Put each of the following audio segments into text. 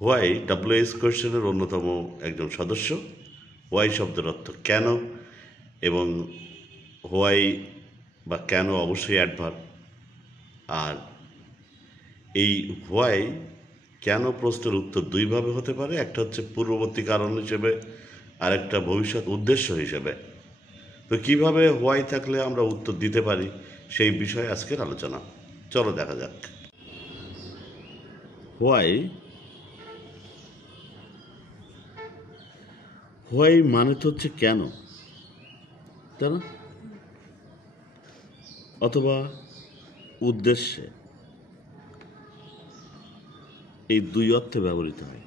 Why WH কোয়েশ্চেনের অন্যতম একজন সদস্য। হোয়াই শব্দের অর্থ কেন, এবং হোয়াই বা কেন অবশ্যই অ্যাডভার্ব। আর এই হোয়াই কেন প্রশ্নের উত্তর দুইভাবে হতে পারে, একটা হচ্ছে পূর্ববর্তী কারণ হিসেবে, আর একটা ভবিষ্যৎ উদ্দেশ্য হিসেবে। তো কিভাবে হোয়াই থাকলে আমরা উত্তর দিতে পারি সেই বিষয়ে আজকের আলোচনা। চলো দেখা যাক। হোয়াই হোয়াই মানে তো হচ্ছে কেন, তাই না? অথবা উদ্দেশ্যে, এই দুই অর্থে ব্যবহৃত হয়।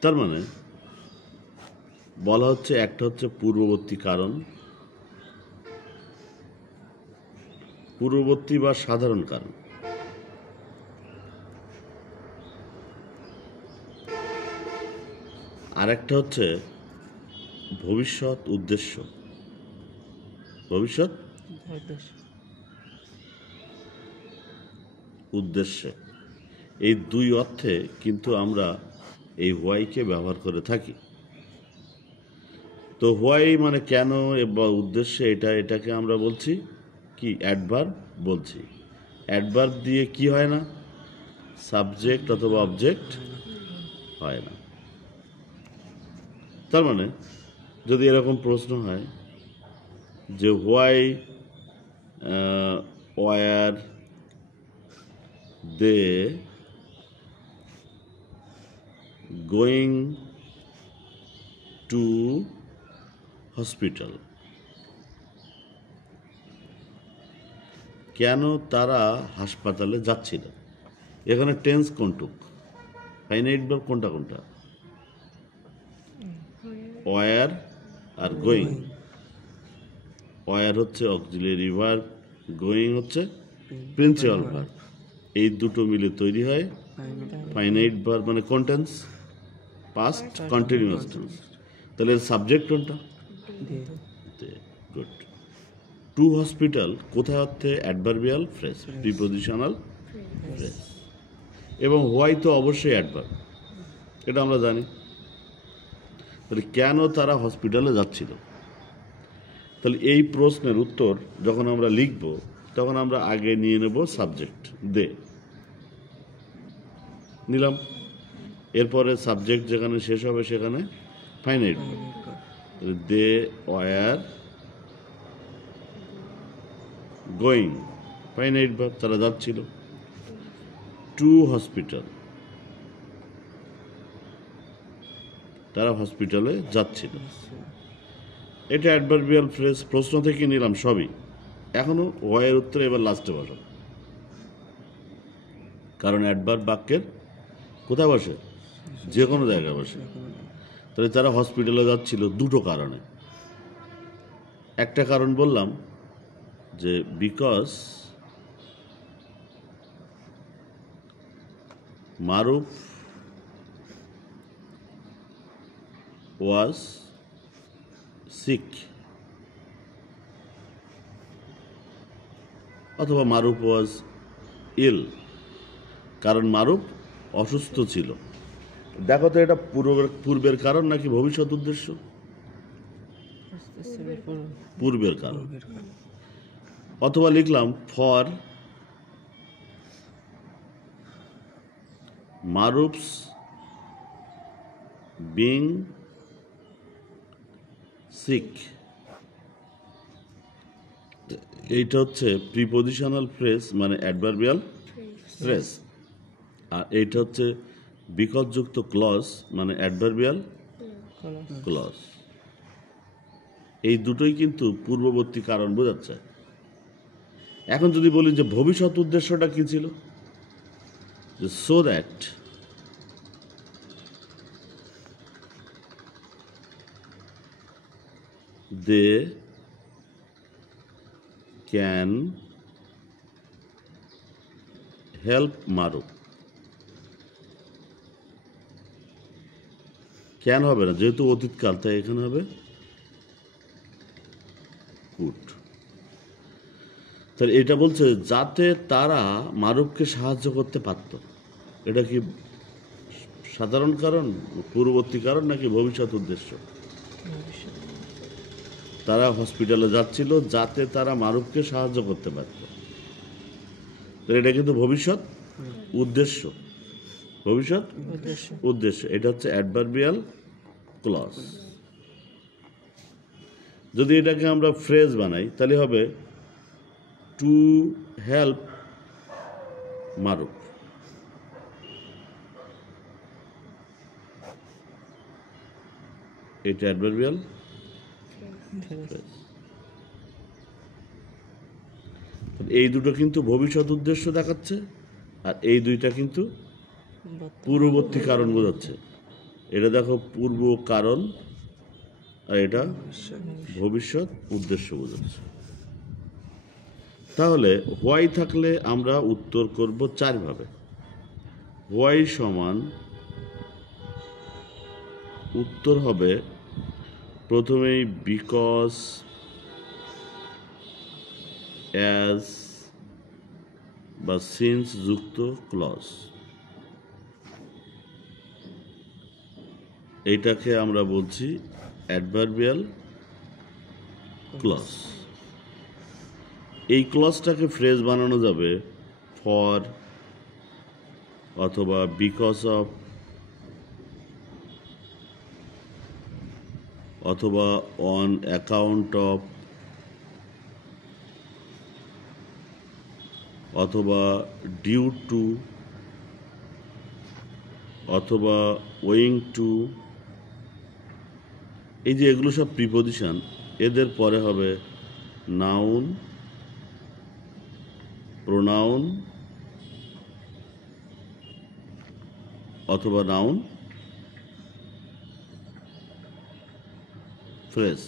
তার মানে বলা হচ্ছে একটা হচ্ছে পূর্ববর্তী কারণ, পূর্ববর্তী বা সাধারণ কারণ, আর একটা হচ্ছে ভবিষ্যৎ উদ্দেশ্য। ভবিষ্যৎ উদ্দেশ্যে, এই দুই অর্থে কিন্তু আমরা এই হোয়াইকে ব্যবহার করে থাকি। তো হোয়াই মানে কেন বা উদ্দেশ্যে, এটাকে আমরা বলছি কি, অ্যাডভার্ব বলছি। অ্যাডভার্ব দিয়ে কি হয় না, সাবজেক্ট অথবা অবজেক্ট হয় না। তার মানে যদি এরকম প্রশ্ন হয় যে why were they going to hospital, কেন তারা হাসপাতালে যাচ্ছিল। এখানে টেন্স কোনটুক, ফাইনাইট ভার্ব কোনটা কোনটা, ওয়ার আর গোয়িং। ওয়ার হচ্ছে অক্সিলিয়ারি ভার্ব, গোয়িং হচ্ছে প্রিন্সিপাল ভার্ব। এই দুটো মিলে তৈরি হয় ফাইনাইট ভার্ব, মানে কোনটেন্স, পাস্ট কন্টিনিউয়াস টেন্স। তাহলে এর সাবজেক্ট কোনটা, গুড। টু হসপিটাল কোথায় অর্থে অ্যাডভার্বিয়াল ফ্রেজ, প্রিপোজিশনাল ফ্রেজ। এবং হোয়াই তো অবশ্যই অ্যাডভার্ব, এটা আমরা জানি। তাহলে কেন তারা হসপিটালে যাচ্ছিল, তাহলে এই প্রশ্নের উত্তর যখন আমরা লিখব তখন আমরা আগে নিয়ে নেব সাবজেক্ট দে, নিলাম। এরপরে সাবজেক্ট যেখানে শেষ হবে সেখানে finite verb, they were going, finite verb, তারা যাচ্ছিল। টু হসপিটাল, তারা হসপিটালে যাচ্ছিল, এটা অ্যাডভার্বিয়াল ফ্রেজ। প্রশ্ন থেকে নিলাম সবই। এখনো ওয়াইয়ের উত্তর এবার লাস্টে বসো, কারণ অ্যাডভার্ব বাক্যের কোথায় বসে, যে কোনো জায়গায় বসে। তাহলে তারা হসপিটালে যাচ্ছিল দুটো কারণে। একটা কারণ বললাম যে বিকজ মারুফ ওয়াজ সিক, অথবা মারুফ ওয়াজ ইল, কারণ মারুফ অসুস্থ ছিল। দেখো তো এটা পূর্বের কারণ নাকি ভবিষ্যৎ উদ্দেশ্য, পূর্বের কারণ। অথবা লিখলাম ফর মারুফস বিং সিক, এইটা হচ্ছে প্রিপোজিশনাল ফ্রেজ, মানে অ্যাডভার্বিয়াল ফ্রেজ। আর এইটা হচ্ছে বিকজযুক্ত ক্লজ, মানে অ্যাডভার্বিয়াল ক্লজ। এই দুটোই কিন্তু পূর্ববর্তী কারণ বোঝাচ্ছে। এখন যদি বলি যে ভবিষ্যৎ উদ্দেশ্যটা কি ছিল, যে so that they can help Maruf. Can হবে না, যেহেতু অতীতকাল, তাই এখানে হবে কুড। তাহলে এটা বলছে যাতে তারা মারুফকে সাহায্য করতে পারত। এটা কি সাধারণ কারণ, পূর্ববর্তী কারণ, নাকি ভবিষ্যৎ উদ্দেশ্য? তারা হসপিটালে যাচ্ছিল যাতে তারা মারুফকে সাহায্য করতে পারত। তো এটা কিন্তু ভবিষ্যৎ উদ্দেশ্য। ভবিষ্যৎ উদ্দেশ্য, এটা হচ্ছে অ্যাডভার্বিয়াল ক্লজ। যদি এটাকে আমরা ফ্রেজ বানাই তাহলে হবে টু হেল্প মারুফ। এটা অ্যাডভার্বিয়াল ফ্রেজ। এই দুটো কিন্তু ভবিষ্যৎ উদ্দেশ্য দেখাচ্ছে, আর এই দুইটা কিন্তু পূর্ববর্তী কারণ বোঝাচ্ছে। এটা দেখো পূর্ব কারণ, আর এটা ভবিষ্যৎ উদ্দেশ্য বোঝাচ্ছে। তাহলে হোয়াই থাকলে আমরা উত্তর করব চারভাবে। হোয়াই সমান উত্তর হবে প্রথমেই বিকজ, অ্যাজ বা সিন্স যুক্ত ক্লজ। এইটাকে আমরা বলছি অ্যাডভার্বিয়াল ক্লজ। এই ক্লজটাকে ফ্রেজ বানানো যাবে ফর, অথবা বিকজ অফ, অথবা অন অ্যাকাউন্ট অফ, অথবা ডিউ টু, অথবা ওয়িং টু। এই যে এগুলো সব প্রিপোজিশন, এদের পরে হবে নাউন, প্রোনাউন, অথবা নাউন ফ্রেজ।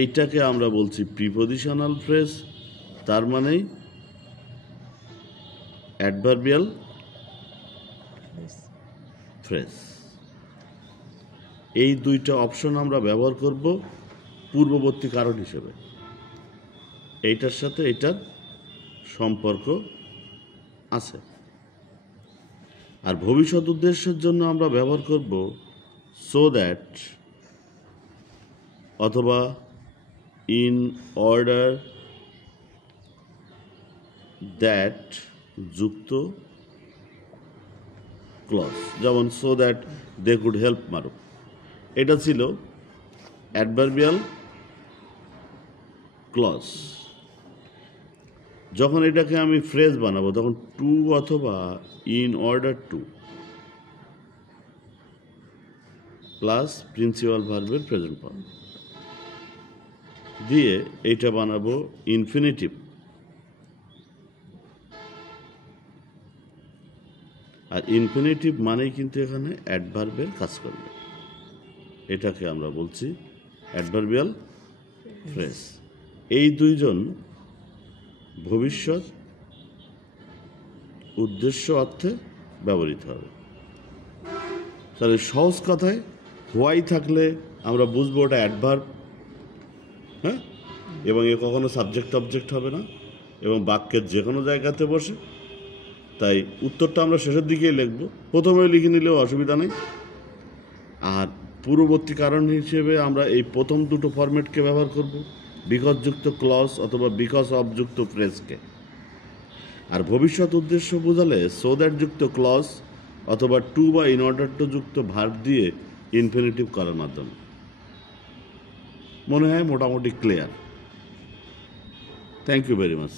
এইটাকে আমরা বলছি প্রিপোজিশনাল ফ্রেজ, তার মানেই অ্যাডভার্বিয়াল ফ্রেজ। এই দুইটা অপশন আমরা ব্যবহার করব পূর্ববর্তী কারণ হিসেবে। এইটার সাথে এইটার সম্পর্ক আছে। আর ভবিষ্যৎ উদ্দেশ্যের জন্য আমরা ব্যবহার করব সো দ্যাট, অথবা ইন অর্ডার দ্যাট যুক্ত ক্লজ। যেমন so that they could help Maruf, এটা ছিল অ্যাডভার্বিয়াল ক্লজ। যখন এটাকে আমি ফ্রেজ বানাবো তখন টু অথবা in order two plus principal ভার্বের প্রেজেন্ট ফর্ম দিয়ে এইটা বানাবো ইনফিনিটিভ। আর ইনফিনিটিভ মানেই কিন্তু এখানে অ্যাডভার্বের কাজ করবে। এটাকে আমরা বলছি অ্যাডভার্বিয়াল ফ্রেজ। এই দুইজন ভবিষ্যৎ উদ্দেশ্য অর্থে ব্যবহৃত হবে। তাহলে সহজ কথায় হোয়াই থাকলে আমরা বুঝবো ওটা অ্যাডভার্ব, হ্যাঁ, এবং এ কখনো সাবজেক্ট অবজেক্ট হবে না, এবং বাক্যের যে কোনো জায়গাতে বসে। তাই উত্তরটা আমরা শেষের দিকেই লিখব, প্রথমে লিখে নিলেও অসুবিধা নেই। আর পূর্ববর্তী কারণ হিসেবে আমরা এই প্রথম দুটো ফরম্যাটকে ব্যবহার করব, বিকজ যুক্ত ক্লজ অথবা বিকজ অফ যুক্ত ফ্রেজকে। আর ভবিষ্যৎ উদ্দেশ্য বোঝালে সো দ্যাট যুক্ত ক্লজ অথবা টু বা ইন অর্ডার টু যুক্ত ভার্ব দিয়ে ইনফিনিটিভ করার মাধ্যমে। মনে হয় মোটামুটি clear. Thank you very much.